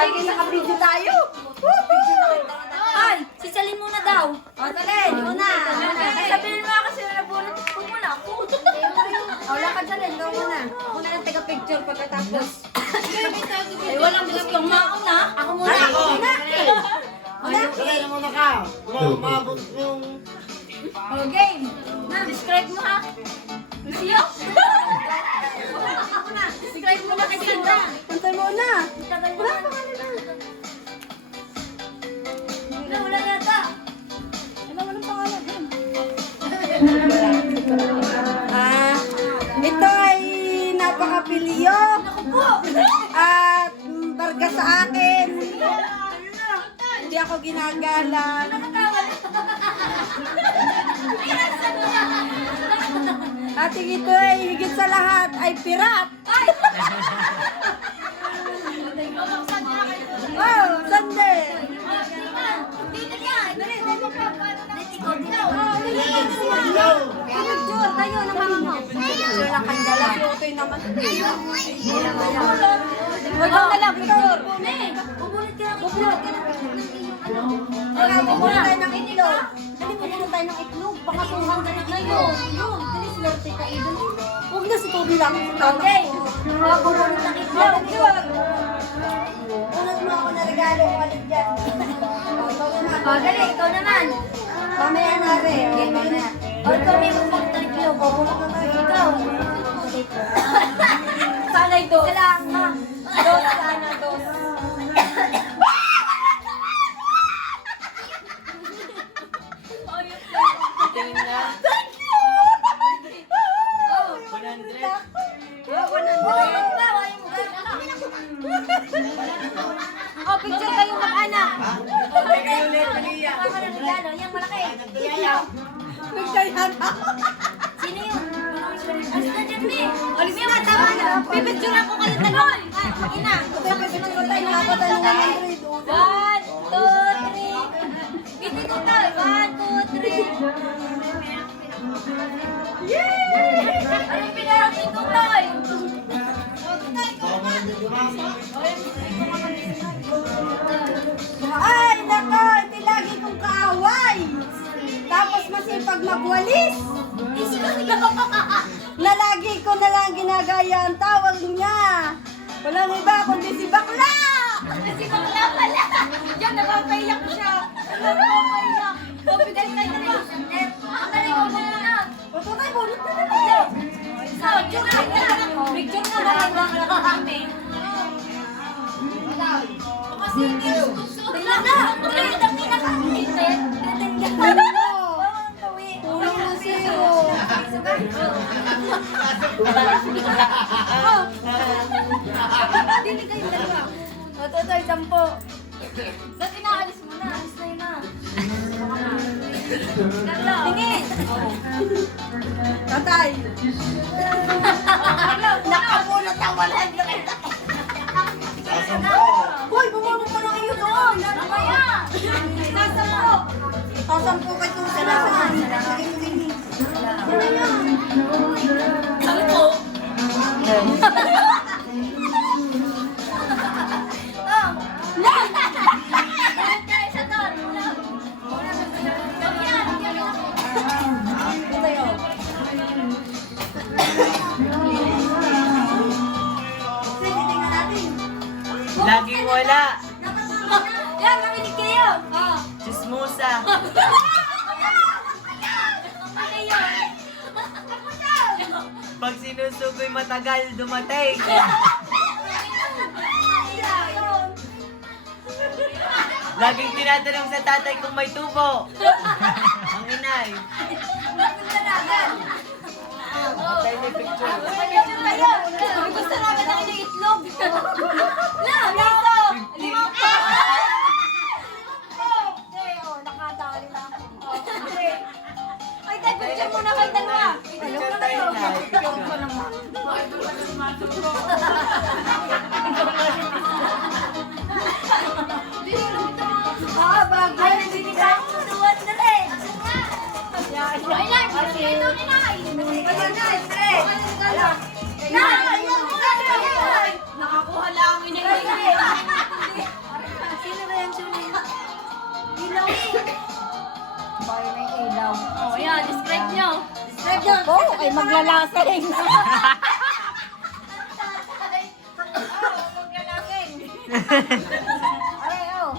Lagi naka-video tayo. Ay, sisalin muna daw. O, talin, muna. Sabihin mo kasi na nabunot. Huwag mo na ako. O, lakad talin, ikaw muna. Ako na lang taga-picture pagkatapos. Ay, walang gustong mauna. Ako muna. Ako muna. Kaya muna ka. Mabot yung... Oh, game. Describe mo ha. Siyo? Describe mo na kay Sandra. Pantay muna. Tagal mo na. Wala yata. Ano mo ng pangalan? Ito ay napakapilyo. Ako po. At barga sa akin. Hindi ako ginagalang. At ito ay higit sa lahat ay pirat. Oh, Sunday. Picture tayo na mama mo. Picture lang kang dala. Picture naman. Ikaw na lang, picture. Bubulit ka ng Bubulit ka Bumuli tayo ng itlog. Dali, bumuli tayo ng itlog. Baka tuwang ka na ngayon. Yun, dali, swerte ka idol. Huwag na si Toby lang. Okay. Bubulit ng itlog. Unat mo ako na regalo ko ulit dyan. Oh, dali, ikaw naman. Mamaya na rin. Okay, mamaya. O, ikaw may bubulit ng itlog. Ikaw. Sana ito. Isa lang, ha? Dos, sana dos. Tingin na. Thank you! Oh, 100. Oh, picture kayo mag-anak. Okay kayo ulit, Malia. Baka ng regalo, yung malaki. Picture yan. Sino yun? Basta dyan, Mi. Olivia, tama na. Pipicture ako kayo tanol. Ina. Pipicture ko tayo. Nakapatay ng 100. 1, 2, 3. Dito tayo. 1, 2, 3. Yay! Anong pinarating ko tayo? Ay, nako, ito lagi kong kaaway. Tapos masipag magwalis. Na lagi ko na lang ginagaya ang tawag niya. Walang iba kundi si Bakla. Si Bakla pala. Diyan, napapaiyak siya. Napapaiyak. O, bigay tayo na lang. Ang galing ko muna. Ito tayo, bunot na lang. Picture na. Picture na lang kami. Kasi hindi susunod na. Ulit ang pinaka-isip. Tulong mo siyo. Dili kayo dalawa. Ito tayo, 10. Ba't inaalis mo na? Alis na yun na. Carlo. Tingin. Tatay. Nakabunot ang 100. Hoy, bumabot pa na kayo doon. Ano ba yan? Sasampo. Sasampo kayo doon sa lasan. Ano yan? Sampo. Oh. Meron tayo sa doon. Huwag yan. Ito tayo. Sige, tingnan natin. Laging wala. Yan, makinig kayo. Oh. Chismosa. Pag sinusugoy matagal, dumating. Laging tinatanong sa tatay kung may tubo. Ang inay. Patay ni picture. Picture tayo. Gusto namin na kayo itlog. La, dito. Lima pa. Nakadali na ako. Ay, tayo, picture muna kayo dalawa. Picture tayo na. Picture ko naman. Ah, bago. Ay, nagbibigay ako. Duwan na rin. Ay, lang. Ito, inay. Nakakuha lang ang inay. Ako, ay maglalasing. Aray, oh.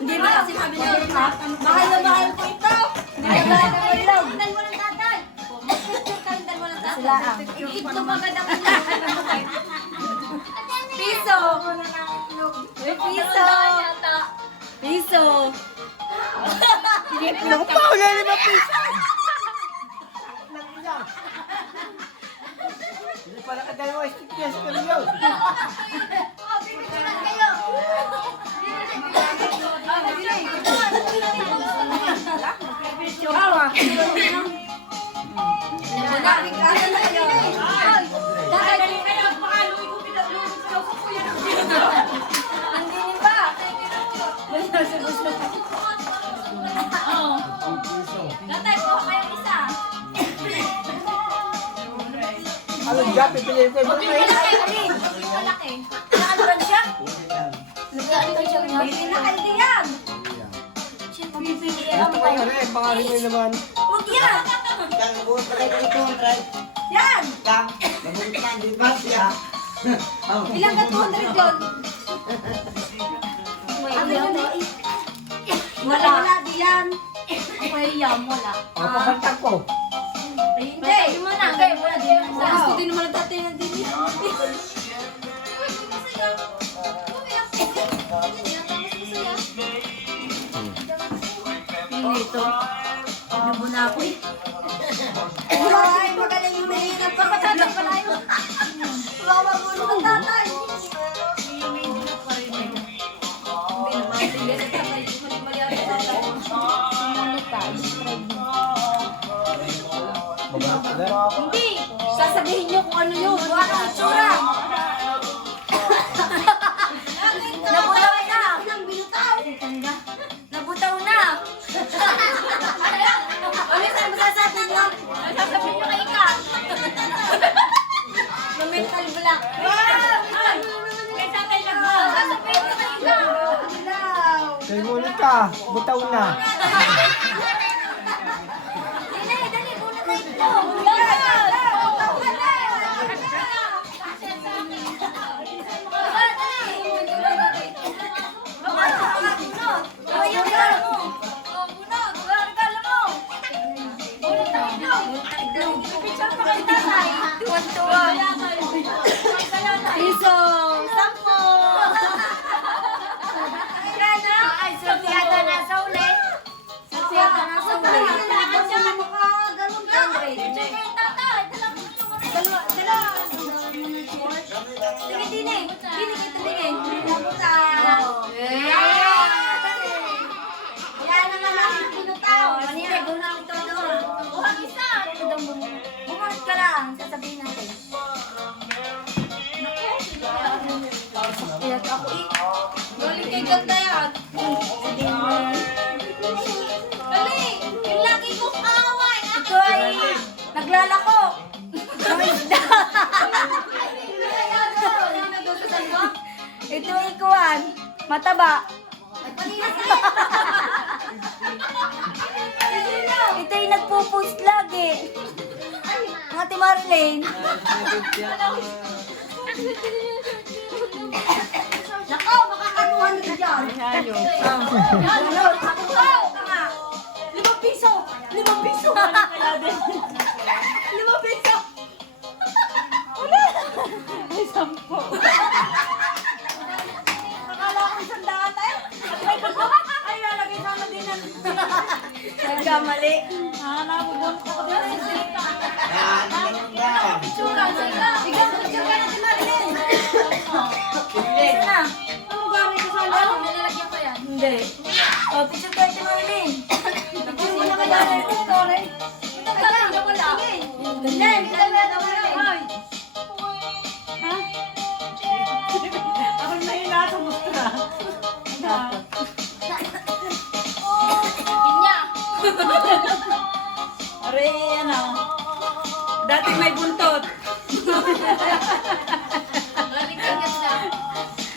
Hindi ba kasi sabi niya, mahal na mahal ko ito. Hindi na mahal na mahal. Dalawa ng tatay. Picture ka ng dalawa ng tatay. Sila ang. Ito maganda ka na. Piso. Piso. Piso. Itlog pa, wala naman piso. Hindi pala ka dalawa stikles ka rin yun. Tatay po, kayo isa. Ano dyan, pipiliin ko yung mga Malaki. Nakaliban siya? Bili na kayo diyan. Pipiliin ang tayo. Ano eh, pangalan mo naman. Huwag yan. Yan. Ilang ka 200 yun? Wala. Wala diyan. Pahiyam, wala. Papapantag ko. Hindi. Wala din. Gusto din naman ang tatay ng dini. Ito. Ano na ako eh. Ay, magaling mo na yun. Nagpapatatag pala yun. Wawa mo ng tatay. Hindi. Sasabihin niyo kung ano yun. Kung ano ang itsura. Nabutaw na. Nabutaw na. Ano saan masasabi niyo? Sasabihin nyo kay Ika. Mental block. Kay tatay lang mo. Sasabihin nyo kay Ika. Kay Monica, butaw na. Dali, muna tayo ito. Piso. Sampo. Ay, Sofiyata na sa uli. Siyata na sa uli. Sige, Tine. Tine, kita Tine. Yan na naman ang pinutaw. Kanina, gawin ito doon. Buhang isa. Bumunot ka lang. Sasabihin natin. Iyak ako eh. Galing kay ganda yan. Dali, yung lagi kong kaaway. Ito ay naglalako. Ng isda. Ito ay kuwan. Mataba. Ito ay nagpo-post lagi. Mga Ate Marlene. Nako, makakanuhan nito dyan. Ano? Ako nga. 5 piso. 5 piso. Kaya din. 5 piso. Wala. Ay, 10. Akala ko 100 eh. Ay, lalagay sana din ang... Nagkamali. Nabubunot ako din. Suka, suka. Ikaw, picture ka natin, Marilyn. Isa na. Ano ba? May kasama? Ano, nilalagyan ko yan. Hindi. Oh, picture ka natin, Marilyn. Picture mo na kaya natin, sorry. Ito ka lang, wala. Ganyan, ikaw na daw, Marilyn. Ha? Ako na hinasa mo ka. Inya. Are, ano? Dating may buntot. Galing kay ganda.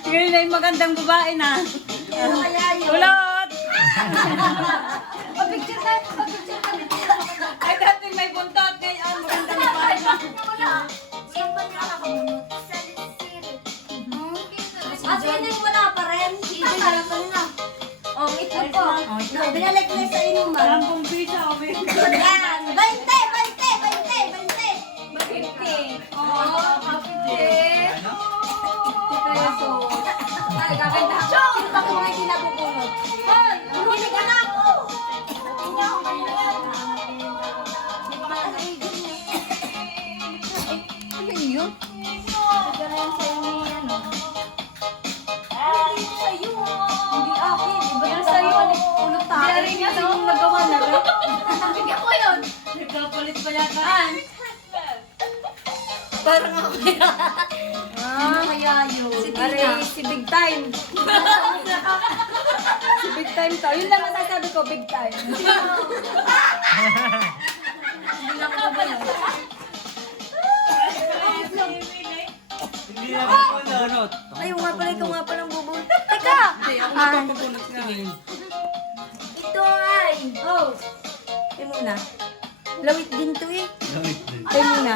Ngayon ay magandang babae na. Ano kaya yun? Kulot! Pag-picture ka, pag-picture ka. Ay, dating may buntot ngayon. Maganda na pa. Saan ba niya nakamunot? Ah, sige, wala pa rin. Hindi na lang na. Oh, itlog ko. Binalik na sa inuman. Lampong pizza, okay. Yan. 20, 20, 20, 20. Oh, kapite. Ano? Peso. Ay, gaganda. Sino ba kung hindi napupunod? Hoy, hindi ka na ako. Hindi ako maniwala. Ano yun? Ito na yung sa'yo ni ano. Hindi sa'yo. Hindi akin. Iba yung sa'yo. Ulot tayo. Kaya rin nga yung nagawa na rin. Bigyan ko yun. Nagkapalit pa yata. Parang ako yan. Kaya yun. Si Tina. Si Big Time. Si Big Time to. Yun lang masasabi ko, Big Time. Hindi na pupunot. Ayaw nga pala, ikaw nga palang bubunot. Teka! Hindi, ako magpapunot nga. Ito ay. Oh. Tayo muna. Lawit din to eh. Tayo muna.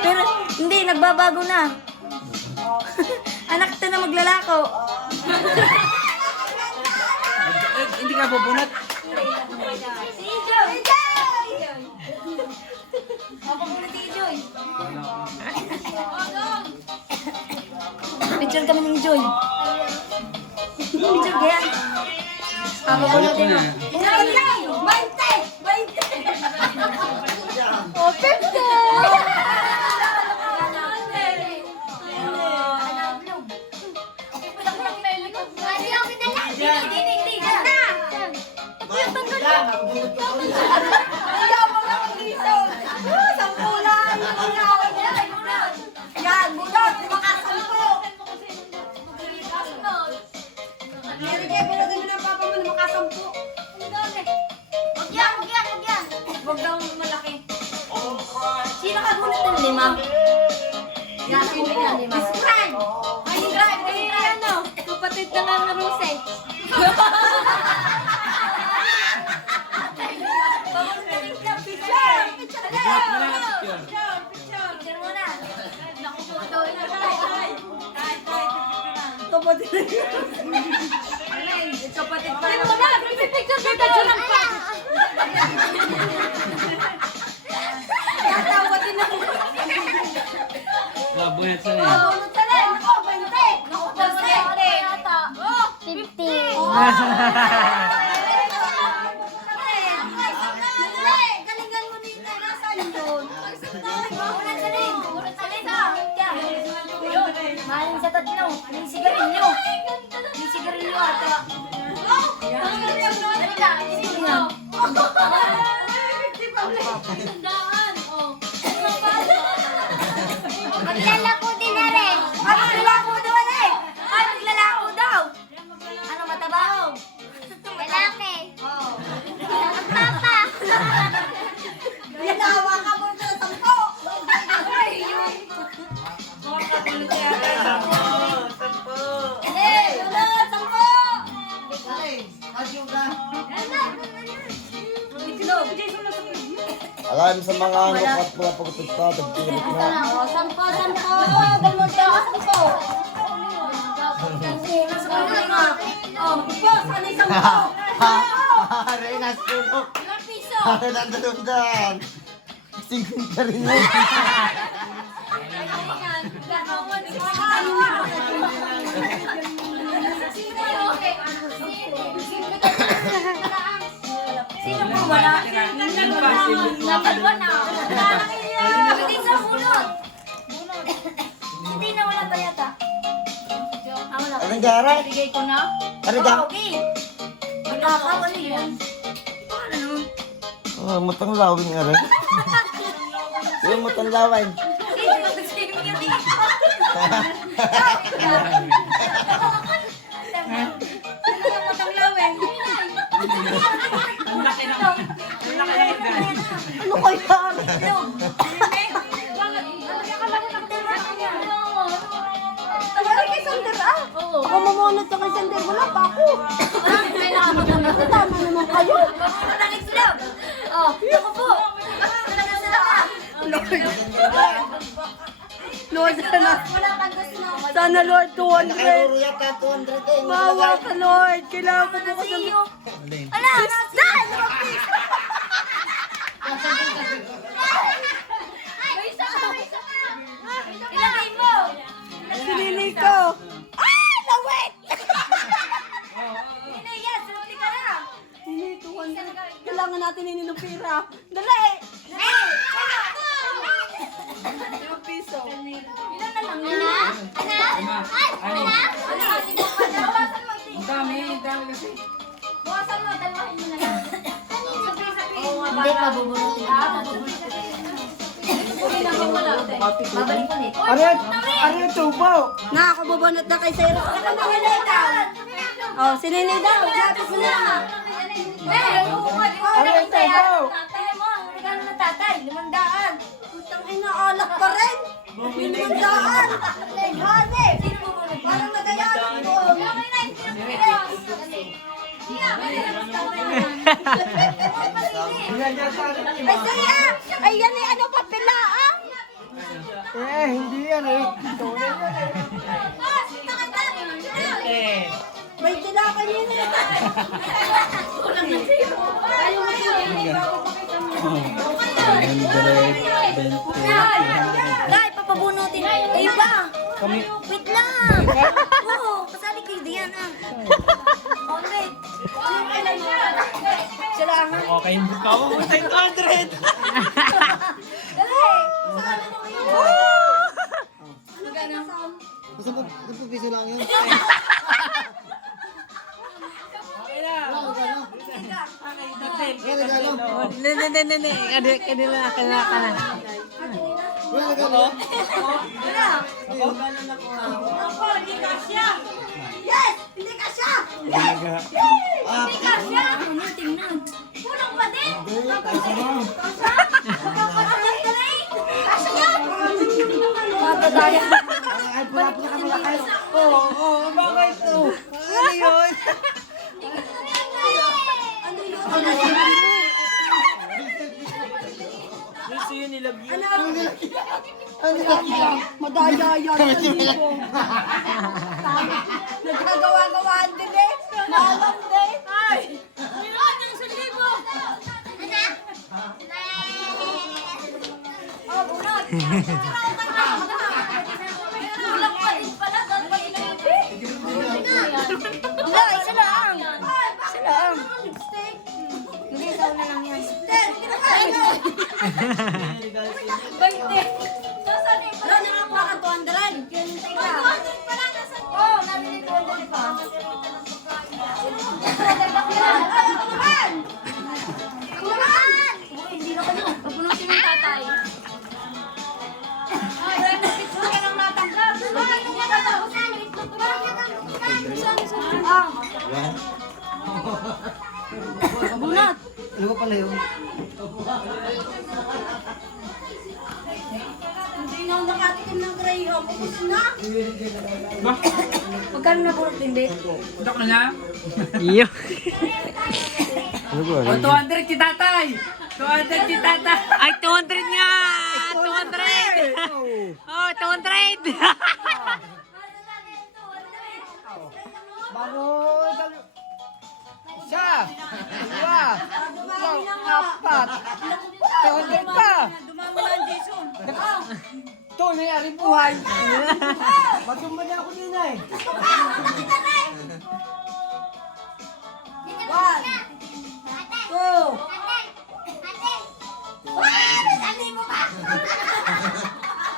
Pero, hindi, nagbabago na. Anak to na maglalako. Hindi ka bubunot. Si Joy! Joy! Ako muna si Joy. Picture kami ng Joy. Picture kaya. Ako ko natin mo. Ilan lang! 20! 20! Oh, 50! Yan, bulot! Makasampo! Mary Kay, bulot mo ng papa mo na makasampo. Huwag daw malaki. Sino ka bulot ng 5? Yan, sino yan, 5? Miss Fran! Ay, Fran! Ay, ano? Kapatid na lang na Rose. Picture! Picture! Picture muna! Kapatid na kapatid pa rin. Wala! Picture lang pa! Tatawa din ako. Labunat sa niya. Bunot ka na! Ako, 20! Ako, 50! Galingan mo nito. Nasaan yun? Maling sa tatlo. May sigarilyo. May sigarilyo ata. Dali na, isipin mo. Tandaan. Maglalako din na rin. Ay, maglalako daw eh. Ay, maglalako daw. Ano, matabaho? Lalaki. Oo. Papa. Ginawa ka mo sa 10. Sampo! Eh, wala, 10. Itlog. Alam sa mga ano at mga pagkutugta, tagpilit na. Oh, 10. Dalawang tawa, 10. Oh, po, sana 10. Pare, nasulok. Ilang piso? Pare, nandalundan. Singkong ka rin mo. Sino po wala? Nakalwa na. Hindi sa bunot. Hindi na wala pa yata. Ah, wala. Anong gara? Bigay ko na. Ano ga? Okay. Magkakaw, ano yun? Paano nun? Oh, mutang lawing nga rin. Yung mutang lawing. Sino yun dito? Sino yung matang lawin? Ano kaya? Tawarin kay Sander ah. Ako mamunod ka kay Sander. Wala pa ako. Tama naman kayo. Mamunod ang islog. Oh, ako po. Lord, sana. Wala kang gusto na. Sana, Lord, 200. Nakaruya ka, 200 eh. Mawa ka, Lord. Kailangan ko bukas ng... Ala, Stan! ilagay mo. Sinili ko. Ah! Nawit! Inaya, sulti ka na. Hindi, 200. Kailangan natin ini ng pira. Dali! Limang piso. Ilan na lang yun? Bawasan mo. Ang dami kasi. Bawasan mo, dalawahin mo na lang. Hindi, pabubunutin. Babalik ulit. Ano tubo? Na, ako bubunot na kay Sir. Oh, sinini daw. Lapis mo na. Ano yung tubo? Tatay mo, ang regalo ng tatay, 500. Putang ina, alak pa rin. 500. Hane. Sino bubunot? Parang nagayanan ko. Ay, saya! Ay, yan eh, ano pa pila, ah? Eh, hindi yan eh. May tinakan yun eh. Dahil papabunutin. Kayo ba? Kami. Wait lang. Oo, kasali kayo diyan ah. Okay. Salamat. Okay, yung bukaw mo 500. Dali. Kasali mo kayo. Basta po piso lang yun. Wala regalo. Wala regalo. Ako, hindi kasya. Yes! Hindi kasya! Hindi kasya. Ano tingnan? Kulang pa din. Kasya yan. Matadaya. Ay, pula ka malaki. Oo, bakit to? Ano yun? Gusto yun nilagyan. Madaya yan. Nagkagawa-gawaan din eh. Malam din. Ay! Ayun, yung sulibo. Oh, bunot. Kulang pa din pala. Doon pa ilagay. Wala, isa lang. Isa lang. Hindi, ikaw na lang yan. Ano? 20. Sasabi pa. Ano na nga pa ka 200? Teka. 200 pa lang. Oo, nabili 200 pa. Hindi na kayo. Papunutin ng tatay. Ay, picture ka lang natanggap. Bakit mo tatapos ang itlog ko? Bunot. Ano ba pala yun? Hindi na ako nakatikim ng Graham. Ubus na. Magkano na po hindi? Dak na niya? Iyo. Ano ba? O, 200 si tatay! 200 si tatay! Ay, 200 nga! 200! Oh, 200! Bago isa, dalawa, tatlo, apat, 200 pa. Dumamo na ang Jason. Ito, nangyari buhay. Matumba na ako din eh. 1, 2.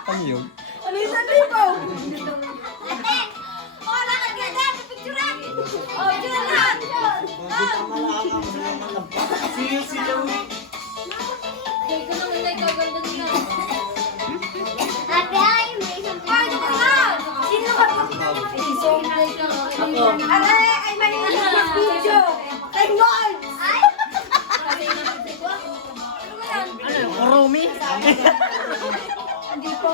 Ano yun? Ano yung 1,000? Aray, ay mahilig sa video. Thank God! Kurumi? Hindi po.